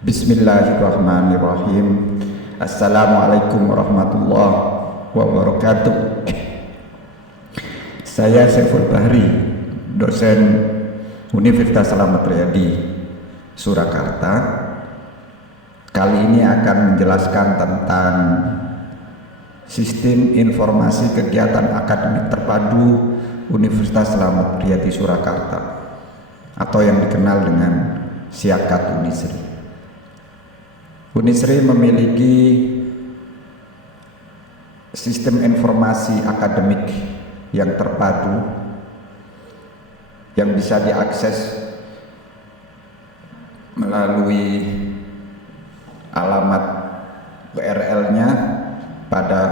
Bismillahirrahmanirrahim. Assalamualaikum warahmatullahi wabarakatuh. Saya Saiful Bahri, dosen Universitas Slamet Riyadi, Surakarta. Kali ini akan menjelaskan tentang sistem informasi kegiatan akademik terpadu Universitas Slamet Riyadi Surakarta, atau yang dikenal dengan Siakat Unisri. Unisri memiliki sistem informasi akademik yang terpadu yang bisa diakses melalui alamat URL-nya pada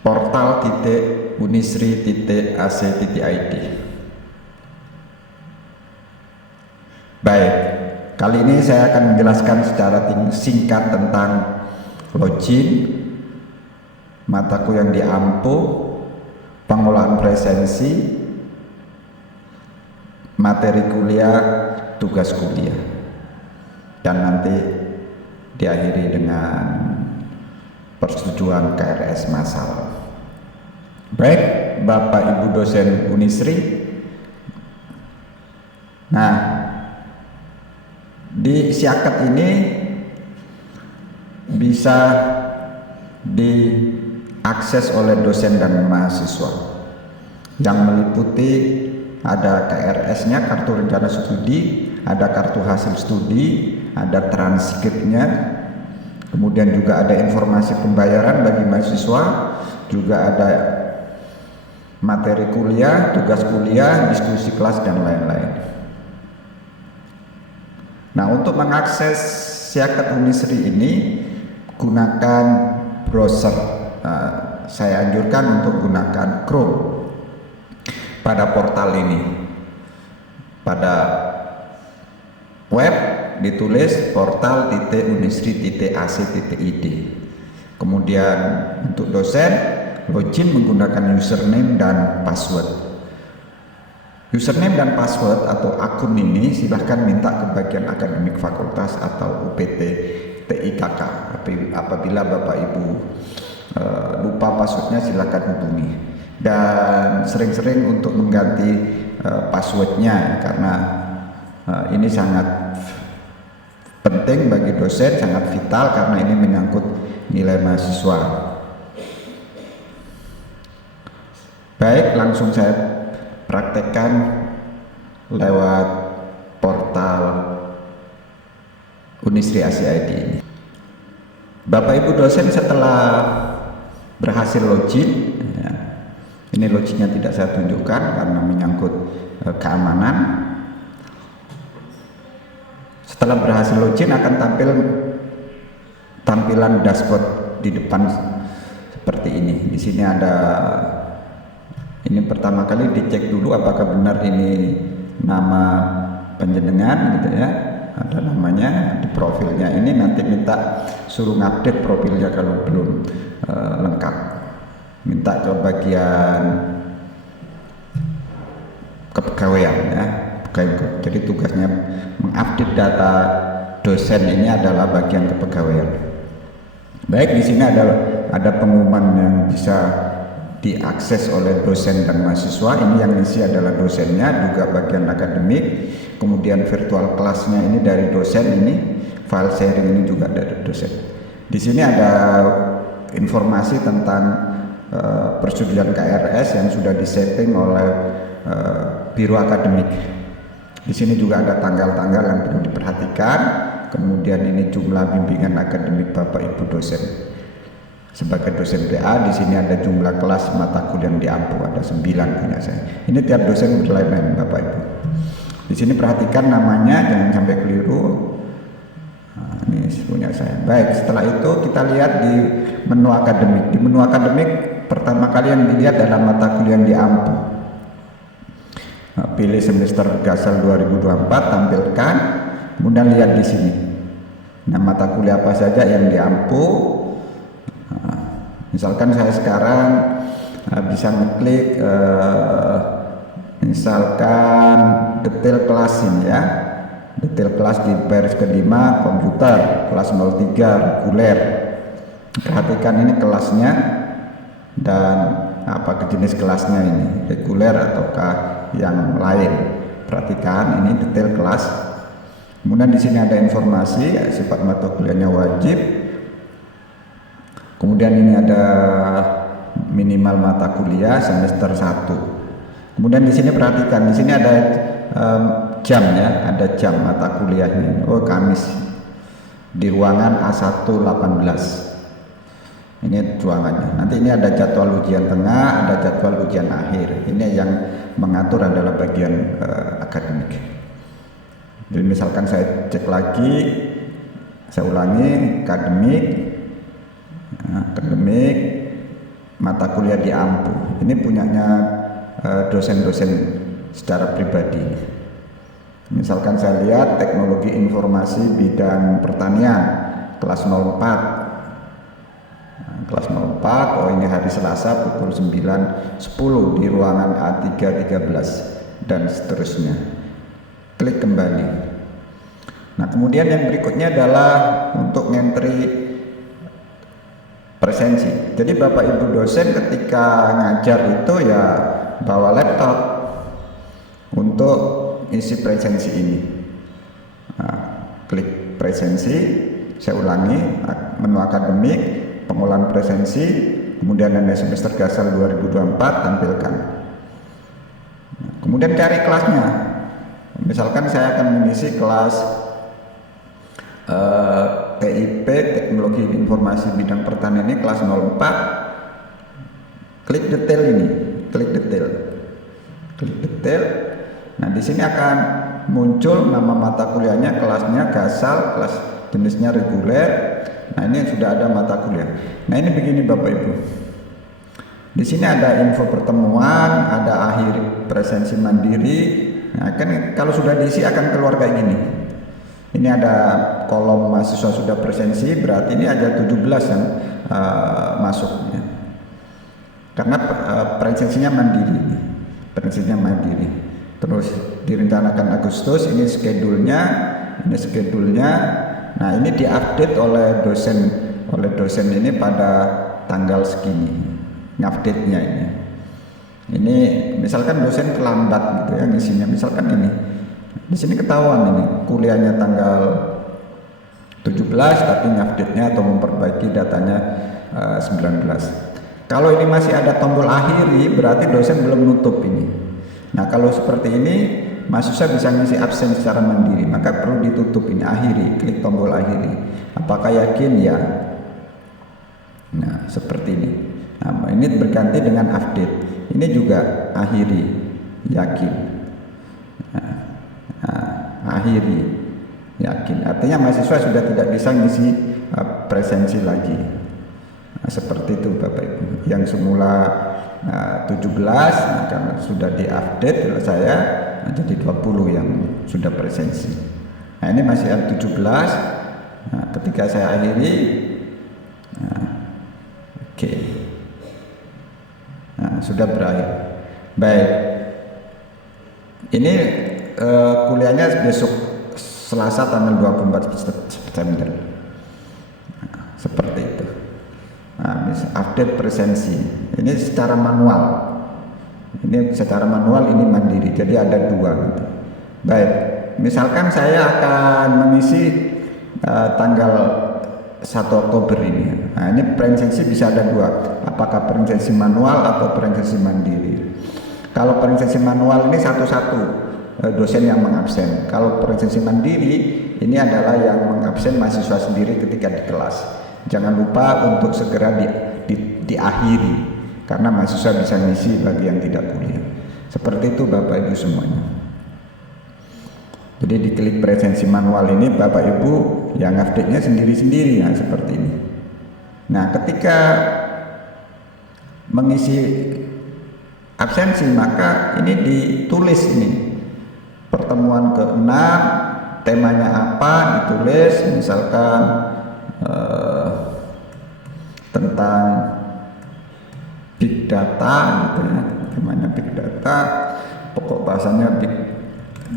portal.unisri.ac.id. Baik, kali ini saya akan menjelaskan secara singkat tentang login, mataku yang diampu, pengolahan presensi, materi kuliah, tugas kuliah, dan nanti diakhiri dengan persetujuan KRS massal. Baik, Bapak Ibu dosen Unisri. Nah, di Siakat ini bisa diakses oleh dosen dan mahasiswa yang meliputi ada KRS-nya, kartu rencana studi, ada kartu hasil studi, ada transkripnya, kemudian juga ada informasi pembayaran bagi mahasiswa, juga ada materi kuliah, tugas kuliah, diskusi kelas, dan lain-lain. Nah, untuk mengakses Siakat Unisri ini gunakan browser. Saya anjurkan untuk gunakan Chrome pada portal ini. Pada web ditulis portal.unisri.ac.id. Kemudian untuk dosen login menggunakan username dan password. Username dan password atau akun ini silahkan minta ke bagian akademik fakultas atau UPT TIKK. Apabila Bapak Ibu lupa passwordnya, silahkan hubungi. Dan sering-sering untuk mengganti passwordnya, karena ini sangat penting bagi dosen, sangat vital karena ini menyangkut nilai mahasiswa. Baik, langsung saya praktekkan lewat portal Unisri AC.id ini. Bapak Ibu dosen setelah berhasil login, ya, ini loginnya tidak saya tunjukkan karena menyangkut keamanan. Setelah berhasil login akan tampil tampilan dashboard di depan seperti ini. Di sini ada, ini pertama kali dicek dulu apakah benar ini nama penjenengan gitu ya, ada namanya di profilnya. Ini nanti minta suruh ngupdate profilnya kalau belum lengkap, minta ke bagian kepegawaian ya. Jadi tugasnya mengupdate data dosen ini adalah bagian kepegawaian. Baik, di sini ada pengumuman yang bisa diakses oleh dosen dan mahasiswa. Ini yang isi adalah dosennya, juga bagian akademik, kemudian virtual kelasnya ini dari dosen, ini file sharing ini juga dari dosen. Di sini ada informasi tentang persetujuan KRS yang sudah disetting oleh Biro Akademik. Di sini juga ada tanggal-tanggal yang perlu diperhatikan. Kemudian ini jumlah bimbingan akademik Bapak Ibu dosen. Sebagai dosen PA, di sini ada jumlah kelas mata kuliah yang diampu, ada 9 punya saya. Ini tiap dosen berlain-lain Bapak Ibu. Di sini perhatikan namanya, jangan sampai keliru. Nah, ini punya saya. Baik, setelah itu kita lihat di menu akademik. Di menu akademik pertama kali yang dilihat adalah mata kuliah yang diampu. Nah, pilih semester Gasal 2024, tampilkan, kemudian lihat di sini. Nah, mata kuliah apa saja yang diampu. Misalkan saya sekarang bisa ngeklik misalkan detail kelas ini ya, Detail kelas di baris kelima komputer, kelas 03 reguler. Perhatikan ini kelasnya dan apa jenis kelasnya ini, reguler ataukah yang lain. Perhatikan ini detail kelas. Kemudian di sini ada informasi sifat mata kuliahnya wajib. Kemudian ini ada minimal mata kuliah semester 1. Kemudian di sini perhatikan, di sini ada jam ya, ada jam mata kuliahnya. Oh, Kamis di ruangan A118. Ini ruangannya. Nanti ini ada jadwal ujian tengah, ada jadwal ujian akhir. Ini yang mengatur adalah bagian akademik. Jadi misalkan saya cek lagi, saya ulangi, akademik mata kuliah di Ampuh. Ini punyanya dosen-dosen secara pribadi. Misalkan saya lihat teknologi informasi bidang pertanian kelas 04. Kelas 04, oh ini hari Selasa pukul 9.10 di ruangan A313 dan seterusnya. Klik kembali. Nah, kemudian yang berikutnya adalah untuk ngentri presensi. Jadi Bapak Ibu dosen ketika ngajar itu ya bawa laptop untuk isi presensi ini. Nah, klik presensi, saya ulangi, menu akademik, pengolahan presensi, kemudian ada semester dasar 2024 tampilkan. Kemudian cari kelasnya. Misalkan saya akan mengisi kelas TIP Teknologi Informasi Bidang Pertanian ini kelas 04. Klik detail ini, klik detail. Nah, di sini akan muncul nama mata kuliahnya, kelasnya Gasal, kelas jenisnya reguler. Nah, ini sudah ada mata kuliah. Nah, ini begini Bapak Ibu. Di sini ada info pertemuan, ada akhir presensi mandiri. Nah, kan kalau sudah diisi akan keluar kayak gini. Ini ada kolom mahasiswa sudah presensi, berarti ini ada 17 yang masuknya. Karena presensinya mandiri. Presensinya mandiri. Terus direncanakan Agustus, ini schedule-nya, Nah, ini diupdate oleh dosen ini pada tanggal segini. Ngupdate-nya ini. Ini misalkan dosen terlambat gitu ya ngisinya, misalkan ini. Di sini ketahuan ini kuliahnya tanggal 17 tapi ngupdate-nya atau memperbaiki datanya 19. Kalau ini masih ada tombol akhiri berarti dosen belum nutup ini. Nah, kalau seperti ini mahasiswa bisa ngisi absen secara mandiri, maka perlu ditutup ini, akhiri, klik tombol akhiri. Apakah yakin? Ya. Nah, seperti ini. Nah, ini berganti dengan update. Ini juga akhiri, yakin. Akhiri, yakin. Artinya mahasiswa sudah tidak bisa ngisi presensi lagi. Nah, seperti itu Bapak Ibu. Yang semula 17, nah, karena sudah diupdate oleh saya, jadi 20 yang sudah presensi. Nah, ini masih ada 17. Nah, ketika saya akhiri, oke. Nah, sudah berakhir. Baik. Ini kuliahnya besok Selasa tanggal 24 September. Nah, seperti itu. Nah, update presensi. Ini secara manual. Ini secara manual, ini mandiri. Jadi ada dua gitu. Baik. Misalkan saya akan mengisi tanggal 1 Oktober ini. Nah, ini presensi bisa ada dua. Apakah presensi manual atau presensi mandiri? Kalau presensi manual ini satu-satu dosen yang mengabsen. Kalau presensi mandiri ini adalah yang mengabsen mahasiswa sendiri ketika di kelas. Jangan lupa untuk segera diakhiri karena mahasiswa bisa ngisi bagi yang tidak kuliah. Seperti itu Bapak Ibu semuanya. Jadi diklik presensi manual ini Bapak Ibu yang update-nya sendiri-sendiri ya, seperti ini. Nah, ketika mengisi absensi maka ini ditulis ini. Pertemuan ke-6 temanya apa ditulis, misalkan tentang big data gitu ya, temanya big data, pokok bahasanya big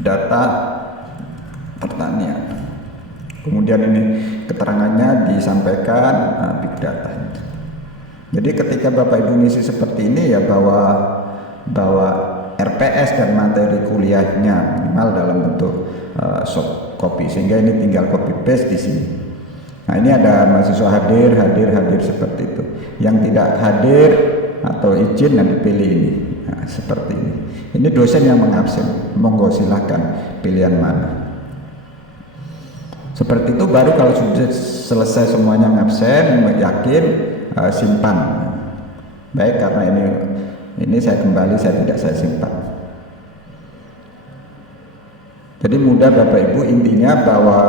data pertanian. Kemudian ini keterangannya disampaikan big data. Jadi ketika Bapak Ibu ngisi seperti ini ya bahwa RPS dan materi kuliahnya minimal dalam bentuk soft copy, sehingga ini tinggal copy paste di sini. Nah, ini ada mahasiswa hadir seperti itu. Yang tidak hadir atau izin yang dipilih ini. Nah, seperti ini. Ini dosen yang mengabsen. Monggo silahkan pilihan mana. Seperti itu, baru kalau sudah selesai semuanya ngabsen, yakin, simpan. Baik, karena ini saya kembali, saya simpan. Jadi mudah Bapak Ibu, intinya bahwa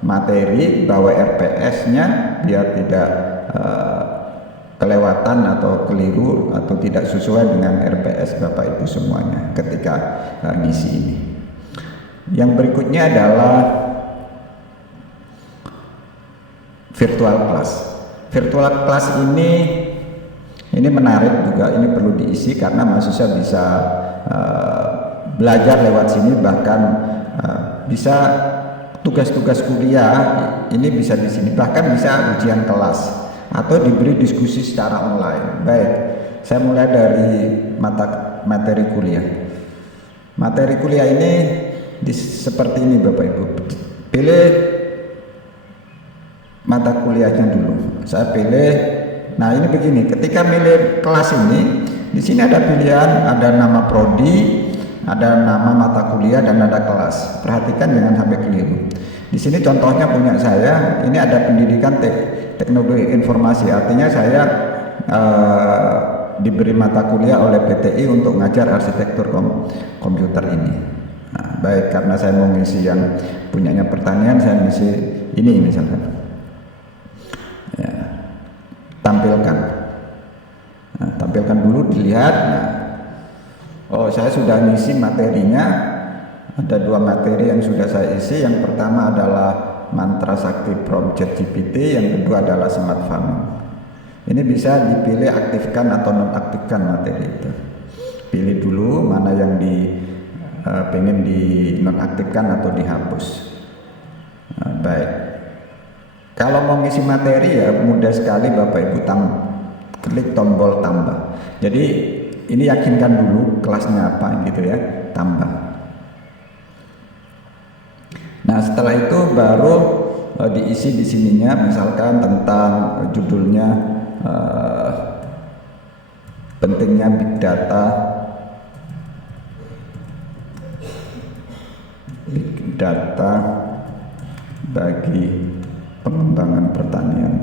materi, bahwa RPS-nya biar tidak kelewatan atau keliru atau tidak sesuai dengan RPS Bapak Ibu semuanya ketika ngisi ini. Yang berikutnya adalah virtual class. Virtual class ini menarik juga, ini perlu diisi karena mahasiswa bisa belajar lewat sini, bahkan bisa tugas-tugas kuliah ini bisa di sini, bahkan bisa ujian kelas atau diberi diskusi secara online. Baik, saya mulai dari materi kuliah. Materi kuliah ini seperti ini Bapak Ibu. Pilih mata kuliahnya dulu. Saya pilih. Nah, ini begini, ketika milih kelas ini, di sini ada pilihan, ada nama prodi, ada nama mata kuliah, dan ada kelas. Perhatikan jangan sampai keliru. Di sini contohnya punya saya, ini ada pendidikan teknologi informasi, artinya saya diberi mata kuliah oleh PTI untuk ngajar arsitektur komputer ini. Nah, baik, karena saya mau ngisi yang punyanya pertanian, saya ngisi ini misalkan. Ya, tampilkan. Nah, tampilkan dulu, dilihat. Nah, oh, saya sudah ngisi materinya. Ada 2 materi yang sudah saya isi. Yang pertama adalah mantra sakti from ChatGPT, yang kedua adalah smart farming. Ini bisa dipilih aktifkan atau nonaktifkan materi itu. Pilih dulu mana yang pengen di nonaktifkan atau dihapus. Nah, baik. Kalau mau ngisi materi ya mudah sekali Bapak Ibu, klik tombol tambah. Jadi ini yakinkan dulu kelasnya apa gitu ya, tambah. Nah, setelah itu baru diisi di sininya, misalkan tentang judulnya pentingnya big data, bagi pengembangan pertanian.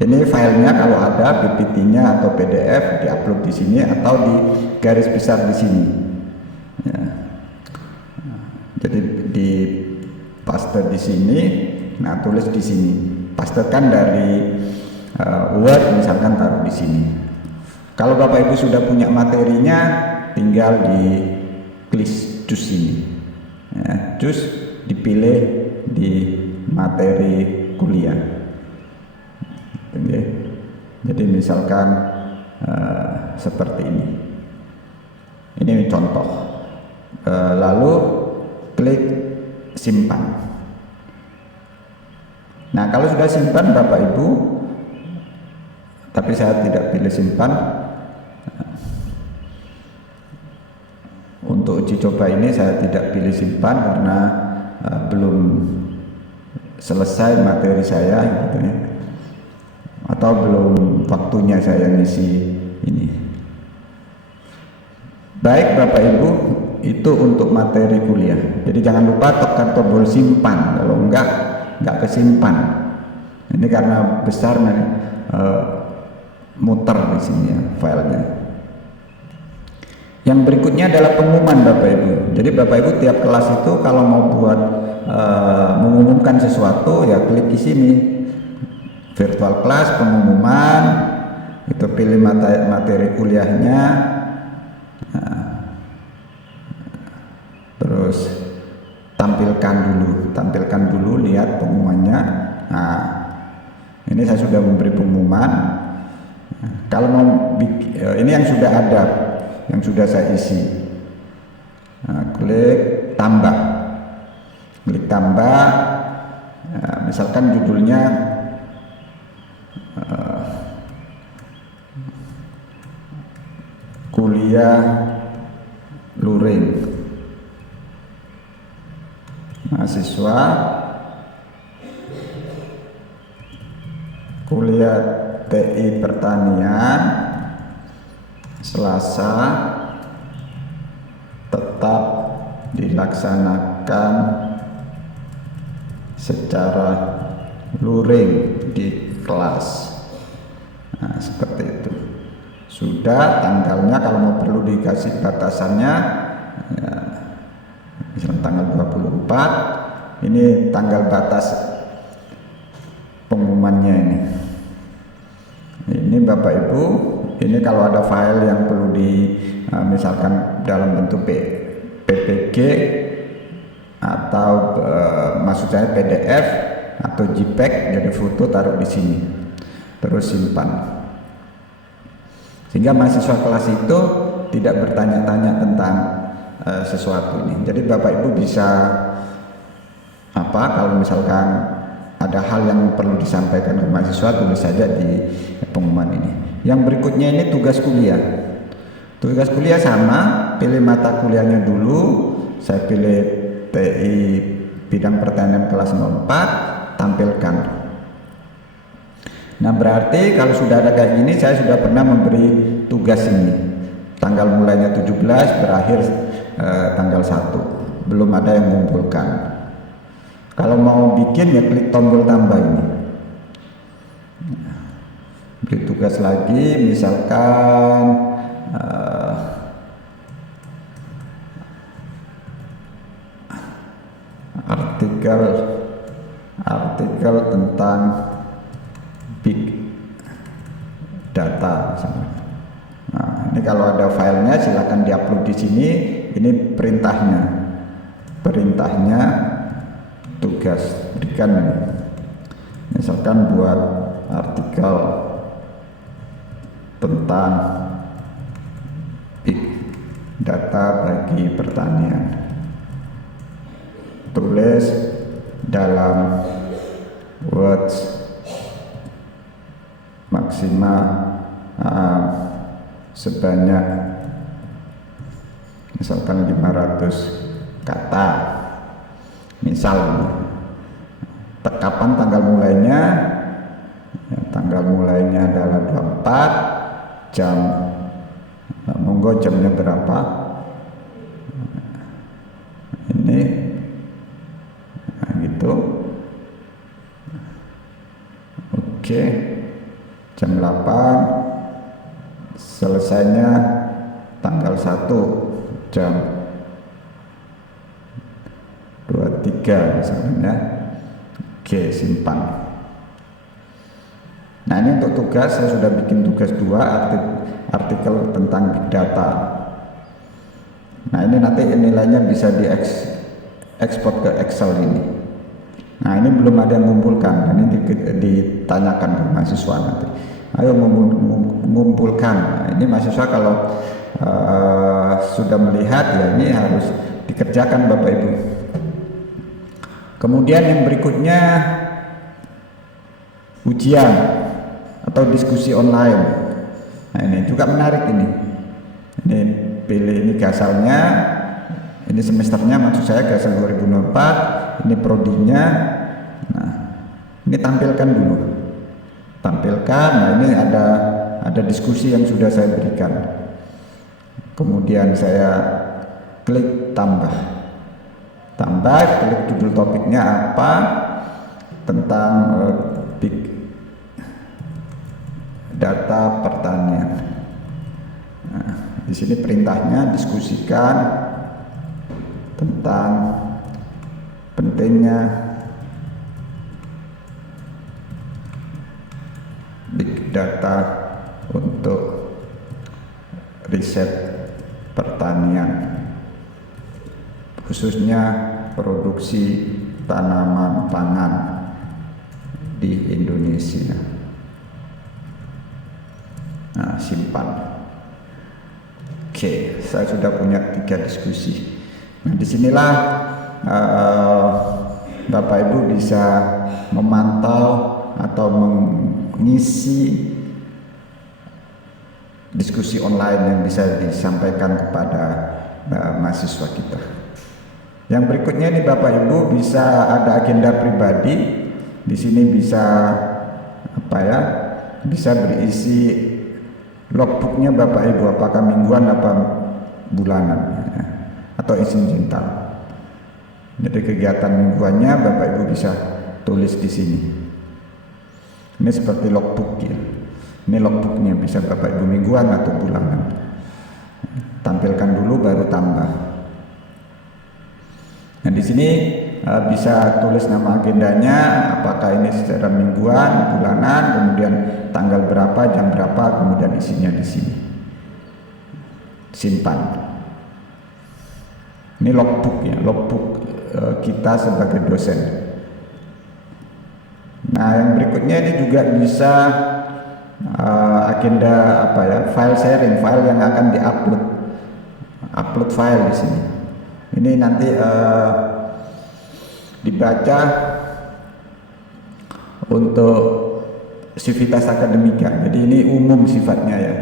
Ini filenya kalau ada PPT-nya atau PDF diupload di sini atau di garis besar di sini. Ya. Jadi di paste di sini, nah tulis di sini. Pastekan dari Word misalkan, taruh di sini. Kalau Bapak Ibu sudah punya materinya, tinggal di klik cus ini. Ya, cus dipilih di materi kuliah. Jadi misalkan seperti ini. Ini contoh. Lalu klik simpan. Nah, kalau sudah simpan Bapak Ibu, tapi saya tidak pilih simpan. Untuk uji coba ini saya tidak pilih simpan karena belum selesai materi saya gitu ya. Atau belum waktunya saya ngisi ini. Baik Bapak Ibu, itu untuk materi kuliah. Jadi jangan lupa tekan tombol simpan, kalau enggak kesimpan. Ini karena besar muter di sini ya filenya. Yang berikutnya adalah pengumuman Bapak Ibu. Jadi Bapak Ibu tiap kelas itu kalau mau buat mengumumkan sesuatu ya klik di sini. Virtual class, pengumuman, itu pilih materi kuliahnya, nah, terus tampilkan dulu, lihat pengumumannya. Nah, ini saya sudah memberi pengumuman. Kalau mau ini yang sudah ada, yang sudah saya isi. Klik tambah. Klik tambah. Misalkan judulnya kuliah luring mahasiswa kuliah TI Pertanian Selasa tetap dilaksanakan secara luring di kelas. Nah, seperti itu. Sudah tanggalnya, kalau mau perlu dikasih batasannya ya, misalnya tanggal 24, ini tanggal batas pengumumannya ini. Ini Bapak Ibu, ini kalau ada file yang perlu misalkan dalam bentuk PPG atau maksud saya PDF atau JPEG jadi foto, taruh di sini terus simpan, sehingga mahasiswa kelas itu tidak bertanya-tanya tentang sesuatu ini. Jadi Bapak Ibu bisa kalau misalkan ada hal yang perlu disampaikan ke mahasiswa, tulis saja di pengumuman ini. Yang berikutnya ini tugas kuliah. Tugas kuliah sama, pilih mata kuliahnya dulu. Saya pilih TI bidang pertanian kelas 04, tampilkan. Nah, berarti kalau sudah ada kayak gini, saya sudah pernah memberi tugas ini. Tanggal mulainya 17, berakhir tanggal 1. Belum ada yang mengumpulkan. Kalau mau bikin ya klik tombol tambah ini. Beri tugas lagi, misalkan artikel tentang big data misalnya. Nah, ini kalau ada filenya silakan diupload di sini. Ini perintahnya tugas berikan ini. Misalkan buat artikel tentang big data bagi pertanian. Tulis dalam words maksimal sebanyak misalkan 500 kata. Misal kapan tanggal mulainya? Tanggal mulainya adalah 24 jam. Monggo jamnya berapa? Ini gitu. Oke. Jam 8. Selesainya tanggal 1 jam 23 misalnya. Oke, simpan. Nah, ini untuk tugas, saya sudah bikin tugas 2, artikel tentang big data. Nah, ini nanti nilainya bisa diekspor ke Excel ini. Nah, ini belum ada yang mengumpulkan, dan ini ditanyakan ke mahasiswa nanti. Ayo mengumpulkan. Nah, ini mahasiswa kalau sudah melihat ya ini harus dikerjakan Bapak Ibu. Kemudian yang berikutnya ujian atau diskusi online. Nah, ini juga menarik ini. Ini pilih ini gasalnya, ini semesternya maksud saya gasal 2004, ini prodinya. Nah, ini tampilkan dulu. Tampilkan. Nah, ini ada diskusi yang sudah saya berikan. Kemudian saya klik tambah, klik judul topiknya apa, tentang big data pertanian. Nah, di sini perintahnya diskusikan tentang pentingnya big data untuk riset pertanian, khususnya produksi tanaman pangan di Indonesia. Nah, simpan. Oke, saya sudah punya 3 diskusi. Nah, disinilah Bapak Ibu bisa memantau atau mengisi diskusi online yang bisa disampaikan kepada mahasiswa kita. Yang berikutnya ini Bapak Ibu bisa ada agenda pribadi. Di sini bisa bisa berisi logbooknya Bapak Ibu, apakah mingguan apa bulanan atau isinsital. Jadi kegiatan mingguannya Bapak Ibu bisa tulis di sini. Ini seperti logbook ya. Ini logbooknya bisa Bapak Ibu mingguan atau bulanan. Tampilkan dulu baru tambah. Nah di sini bisa tulis nama agendanya, apakah ini secara mingguan, bulanan, kemudian tanggal berapa, jam berapa, kemudian isinya di sini. Simpan. Ini logbook ya, logbook kita sebagai dosen. Nah yang berikutnya ini juga bisa agenda file sharing, file yang akan upload file di sini. Ini nanti dibaca untuk sivitas akademika. Jadi ini umum sifatnya ya,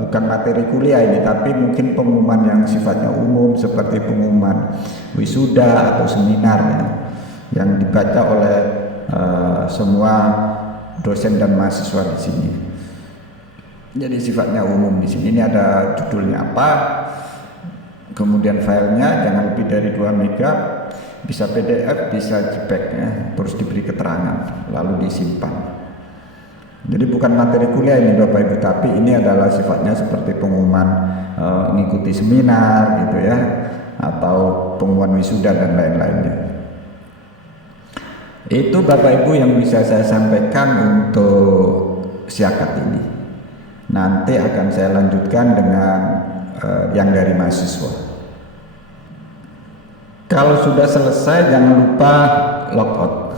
bukan materi kuliah ini, tapi mungkin pengumuman yang sifatnya umum seperti pengumuman wisuda atau seminar ya, yang dibaca oleh semua dosen dan mahasiswa di sini. Jadi sifatnya umum di sini. Ini ada judulnya apa, kemudian filenya jangan lebih dari 2 MB, bisa PDF, bisa JPEG ya, terus diberi keterangan, lalu disimpan. Jadi bukan materi kuliah ini Bapak Ibu, tapi ini adalah sifatnya seperti pengumuman mengikuti seminar gitu ya, atau pengumuman wisuda dan lain-lainnya. Itu Bapak Ibu yang bisa saya sampaikan untuk siakat ini. Nanti akan saya lanjutkan dengan yang dari mahasiswa. Kalau sudah selesai jangan lupa logout.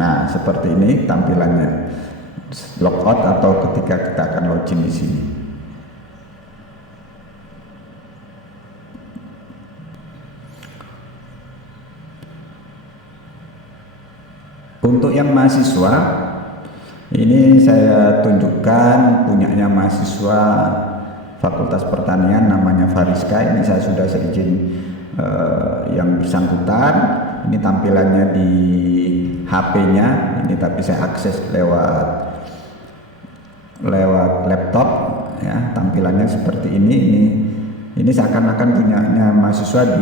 Nah, seperti ini tampilannya. Logout atau ketika kita akan login di sini. Untuk yang mahasiswa, ini saya tunjukkan punyanya mahasiswa Fakultas Pertanian namanya Fariska. Ini saya sudah seizin yang bersangkutan. Ini tampilannya di HP-nya. Ini tapi saya akses lewat laptop ya. Tampilannya seperti ini. Ini seakan-akan punyanya mahasiswa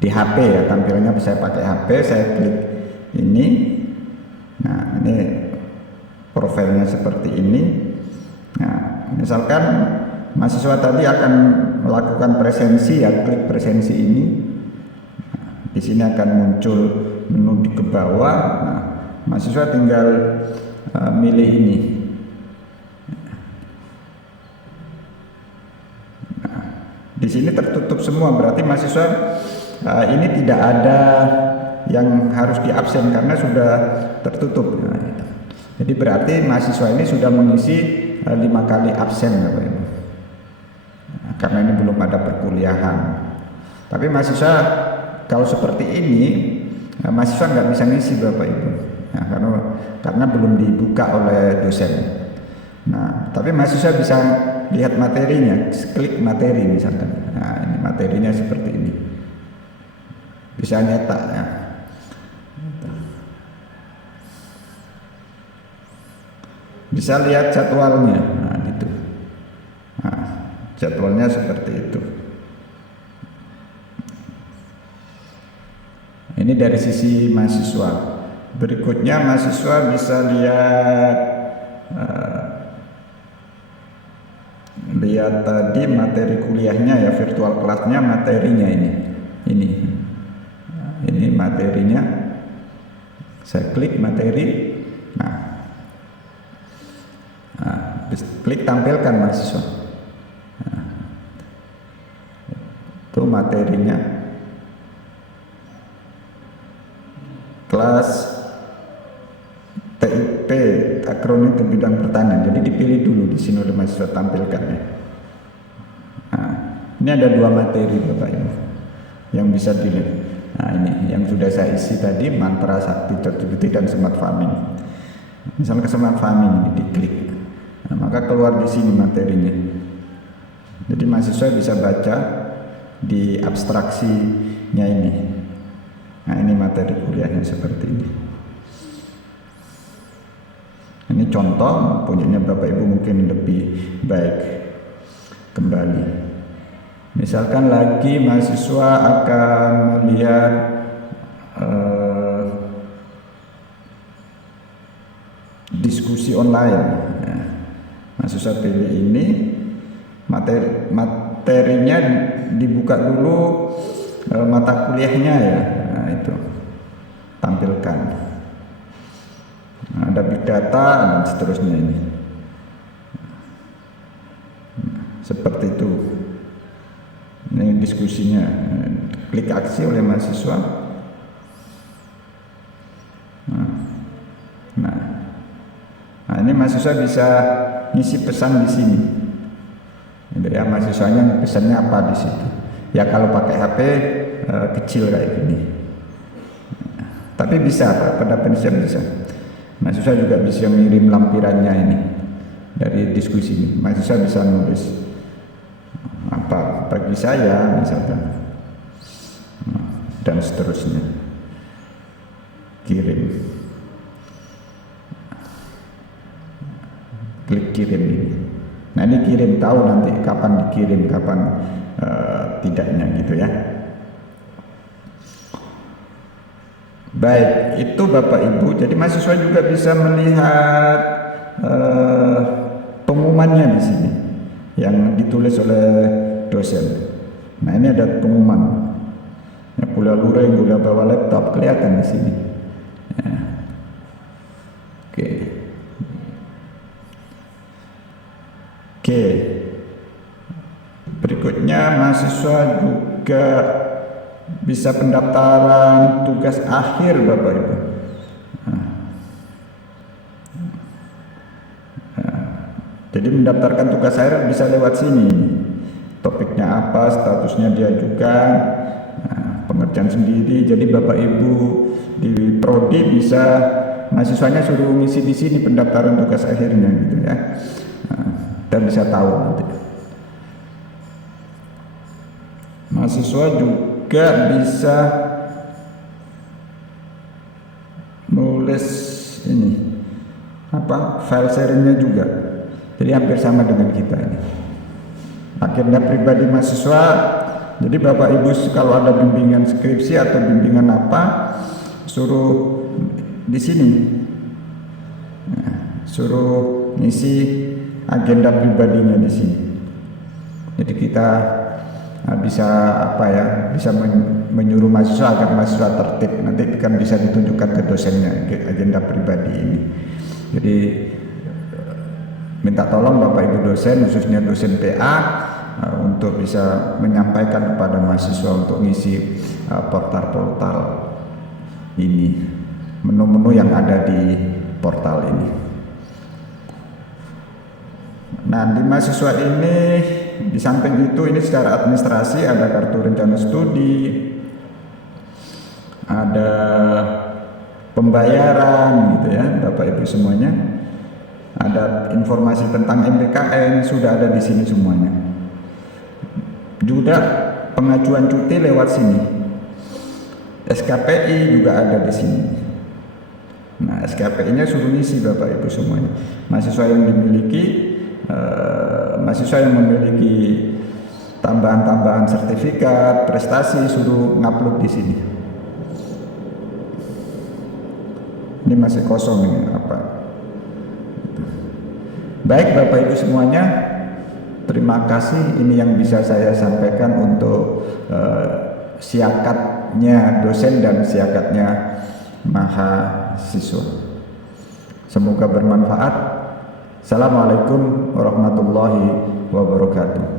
di HP ya. Tampilannya saya pakai HP, saya klik ini. Nah, ini profilnya seperti ini. Nah, misalkan mahasiswa tadi akan melakukan presensi ya, klik presensi ini. Nah, di sini akan muncul menu di ke bawah. Nah, mahasiswa tinggal milih ini. Nah, di sini tertutup semua, berarti mahasiswa ini tidak ada yang harus diabsen karena sudah tertutup. Nah, jadi berarti mahasiswa ini sudah mengisi 5 kali absen Bapak Ibu. Nah, karena ini belum ada perkuliahan. Tapi mahasiswa kalau seperti ini, mahasiswa nggak bisa ngisi Bapak Ibu. Nah, karena belum dibuka oleh dosen. Nah, tapi mahasiswa bisa lihat materinya, klik materi misalkan. Nah, ini materinya seperti ini. Bisa nyetak ya. Bisa lihat jadwalnya, nah gitu. Nah, jadwalnya seperti itu. Ini dari sisi mahasiswa. Berikutnya mahasiswa bisa lihat tadi materi kuliahnya ya, virtual kelasnya, materinya ini materinya. Saya klik materi. Klik tampilkan mahasiswa. Nah, itu materinya. Kelas TIP akronim bidang pertanian. Jadi dipilih dulu di sini oleh mahasiswa tampilkan ya. Nah, Ini ada 2 materi Bapak Ibu yang bisa dilihat. Nah ini yang sudah saya isi tadi, mantra sakti terjepit dan smart farming. Misalnya ke smart farming ini diklik, nah, maka keluar di sini materinya. Jadi mahasiswa bisa baca di abstraksinya ini. Nah ini materi kuliahnya seperti ini. Ini contoh, punyanya Bapak Ibu mungkin lebih baik kembali. Misalkan lagi mahasiswa akan melihat diskusi online. Nah, mahasiswa pilih ini, materinya dibuka dulu, mata kuliahnya ya. Nah itu tampilkan. Ada big data dan seterusnya ini. Seperti itu. Ini diskusinya. Klik aksi oleh mahasiswa. Nah, ini mahasiswa bisa ngisi pesan di sini. Jadi mahasiswanya pesannya apa di situ. Ya kalau pakai HP kecil kayak gini. Tapi bisa, pada prinsip bisa. Mahasiswa juga bisa mengirim lampirannya ini dari diskusi ini. Mahasiswa bisa nulis apa bagi saya misalkan, dan seterusnya. Kirim, klik kirim ini. Nah ini kirim, tahu nanti kapan dikirim, kapan tidaknya gitu ya. Baik, itu Bapak Ibu. Jadi mahasiswa juga bisa melihat pengumumannya di sini yang ditulis oleh dosen. Nah ini ada pengumuman. Ya, kuliah luring, kuliah bawa laptop, kelihatan di sini. Ya. Oke. Berikutnya mahasiswa juga bisa pendaftaran tugas akhir Bapak Ibu. Jadi mendaftarkan tugas akhir bisa lewat sini. Topiknya apa, statusnya diajukan, pengerjaan sendiri. Jadi Bapak Ibu di prodi bisa mahasiswanya suruh ngisi di sini pendaftaran tugas akhirnya gitu ya. Dan bisa tahu nanti. Mahasiswa juga bisa nulis ini file sharingnya juga, jadi hampir sama dengan kita ini. Agenda pribadi mahasiswa, jadi Bapak Ibu kalau ada bimbingan skripsi atau bimbingan apa, suruh di sini, suruh ngisi agenda pribadinya di sini. Jadi kita bisa bisa menyuruh mahasiswa agar mahasiswa tertib, nanti kan bisa ditunjukkan ke dosennya agenda pribadi ini. Jadi minta tolong Bapak Ibu dosen, khususnya dosen PA, untuk bisa menyampaikan kepada mahasiswa untuk ngisi portal-portal ini, menu-menu yang ada di portal ini. Nah di mahasiswa ini, di samping itu ini secara administrasi ada kartu rencana studi, ada pembayaran gitu ya Bapak Ibu semuanya, ada informasi tentang MBKN sudah ada di sini semuanya. Juga pengajuan cuti lewat sini, SKPI juga ada di sini. Nah SKPI-nya suruh ngisi Bapak Ibu semuanya. Mahasiswa yang memiliki tambahan-tambahan sertifikat, prestasi suruh ngupload di sini. Ini masih kosong ini Baik Bapak Ibu semuanya, terima kasih. Ini yang bisa saya sampaikan untuk siakatnya dosen dan siakatnya mahasiswa. Semoga bermanfaat. Assalamualaikum warahmatullahi wabarakatuh.